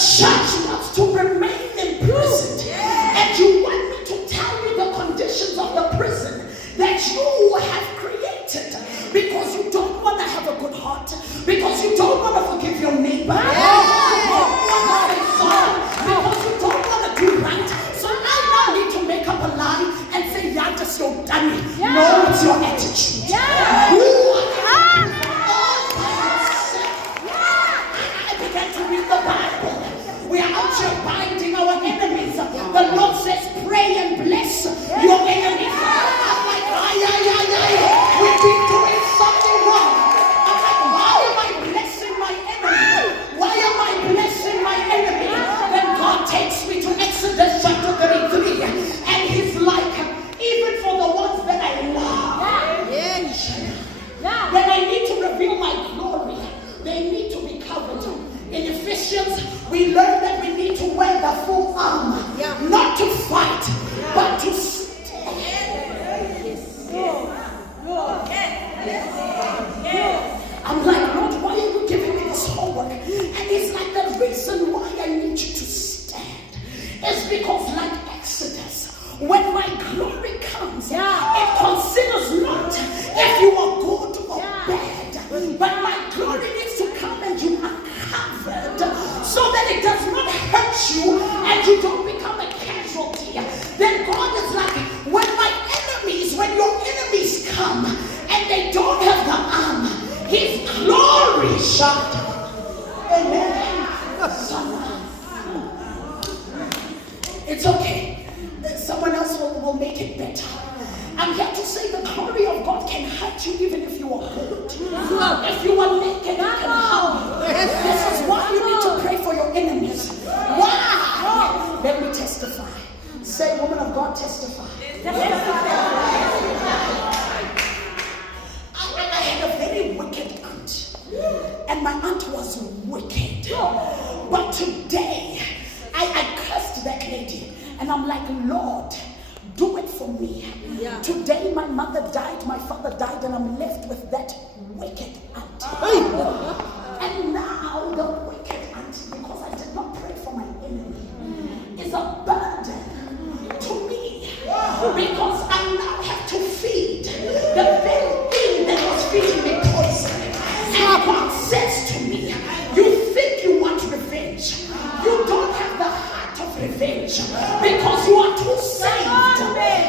church wants to remain imprisoned. And you want me to tell you the conditions of the prison that you have created because you don't want to have a good heart, because you don't want to forgive your neighbor, because you don't want to do right. So I now need to make up a lie and say, yeah, just your dummy. No, it's your attitude. I began to read the Bible. We are out here binding our enemies. The Lord says, pray and bless your enemies. I'm like, we've been doing something wrong. I'm like, why am I blessing my enemy? Why am I blessing my enemy? Then God takes me to Exodus chapter 33. And he's like, even for the ones that I love, then I need to reveal my glory. They need to be covered. In Ephesians, we learn that we need to wear the full armor, not to fight, but to stand. I'm like, Lord, why are you giving me this homework? And it's like, the reason why I need you to stand is because, like Exodus, when my glory comes, it considers not if you are good or bad, but my glory needs to come and you are covered so that it does not hurt you and you don't become a casualty. Then God is like, when your enemies come and they don't have the armor, his glory shot. Amen. It's okay. Someone else will make it better. I'm here to say the glory of God can hurt you even if you are good. If you are naked, it can harm you. This is why you need to pray for your enemies. Why? Let me testify. Say, woman of God, testify. I had a very wicked aunt. And my aunt was wicked. But today, I cursed that lady. And I'm like, Lord, do it for me. Today my mother died, my father died, and I'm left with that wicked aunt. And now the wicked aunt, because I did not pray for my enemy, is a burden to me. Because I now have to feed the very thing that was feeding me poison. And God says to me, you think you want revenge. You don't have the heart of revenge because you are too saved.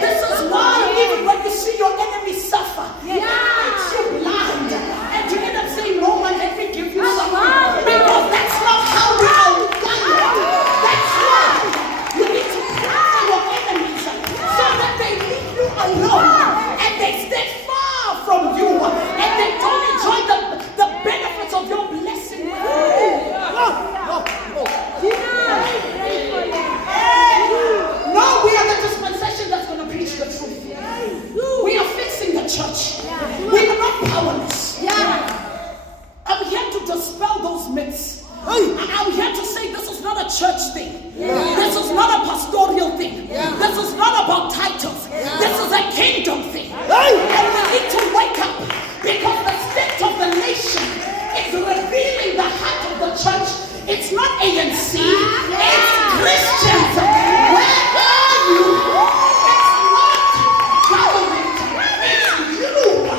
This is why even when you see your enemy suffer, it makes you blind. And you end up saying, no one, let me give you something. Because that's not how we are wired. That's why you need to pray for your enemies so that they leave you alone and they stay far from you and they don't enjoy the benefits of your blessing. No, we are the dispensation that's going to preach the truth. We are fixing the church. We are not powerless. I'm here to dispel those myths. I'm here to say this is not a church thing. This is not a pastoral thing. This is not about titles. This is a kingdom thing. And we need to wake up because the state of the nation is revealing the heart of the church. It's not ANC. It's Christians. Where are you? It's not government. It's you.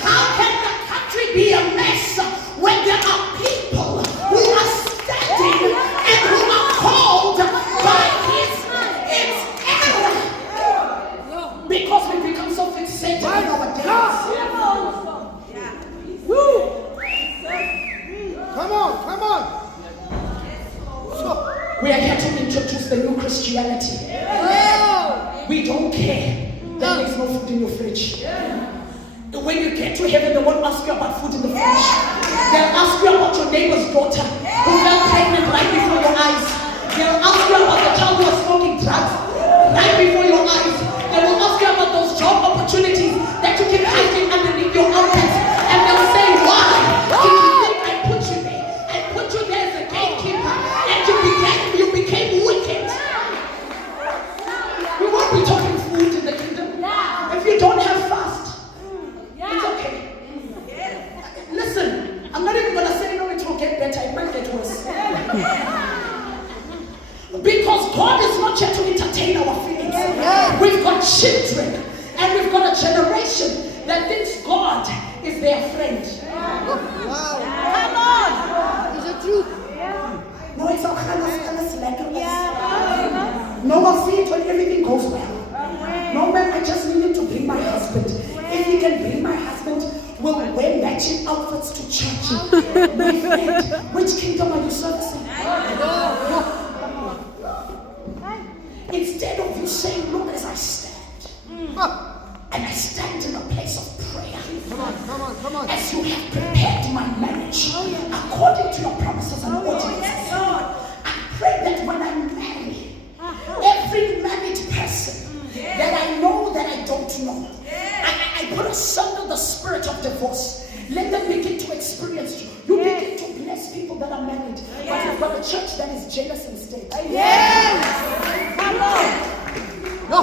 How can the country be a mess when there are people who are standing and who are called by his error? Because we become so fixated in our days. Come on. We are here to introduce the new Christianity. We don't care that there's no food in your fridge. When you get to heaven, they won't ask you about food in the fridge. They'll ask you about your neighbor's daughter who fell pregnant right before your eyes. They'll ask you about the child who was smoking drugs right before your eyes. They will ask you about those job opportunities that you keep hiding underneath your armpits. And they'll say, why? Did you think I put you there? I put you there as a gatekeeper. And you became wicked. We won't be talking food in the kingdom. If you don't have fast, it's okay. Listen, I'm not even going to say no, it will get better. not here to entertain our feelings. We've got children and we've got a generation that thinks God is their friend. Wow. Come on. It's the truth. No, it's all kind of no one see it when everything goes well. No, man, I just needed to bring my husband. If he can bring my husband, we'll wear matching outfits to church. My friend, which kingdom are you servicing? Instead of you saying, Lord, as I stand, and I stand in a place of prayer, Come on. as you have prepared my marriage, according to your promises and ordinances, I pray that when I marry, every married person that I know that I don't know, I put asunder the spirit of divorce. Let them begin to experience you. You begin to bless people that are married. But you've got a church that is jealous instead. Come on. No.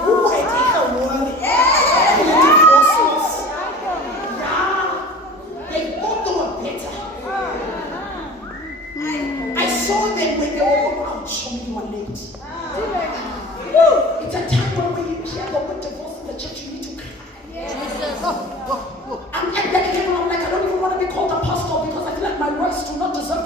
Who I take a word? They both were better. I saw them when they were out. Show me you are late. It's a time when you hear the word divorce in the church, you need to cry. I'm like, I don't even want to be called apostle because I feel like my words do not deserve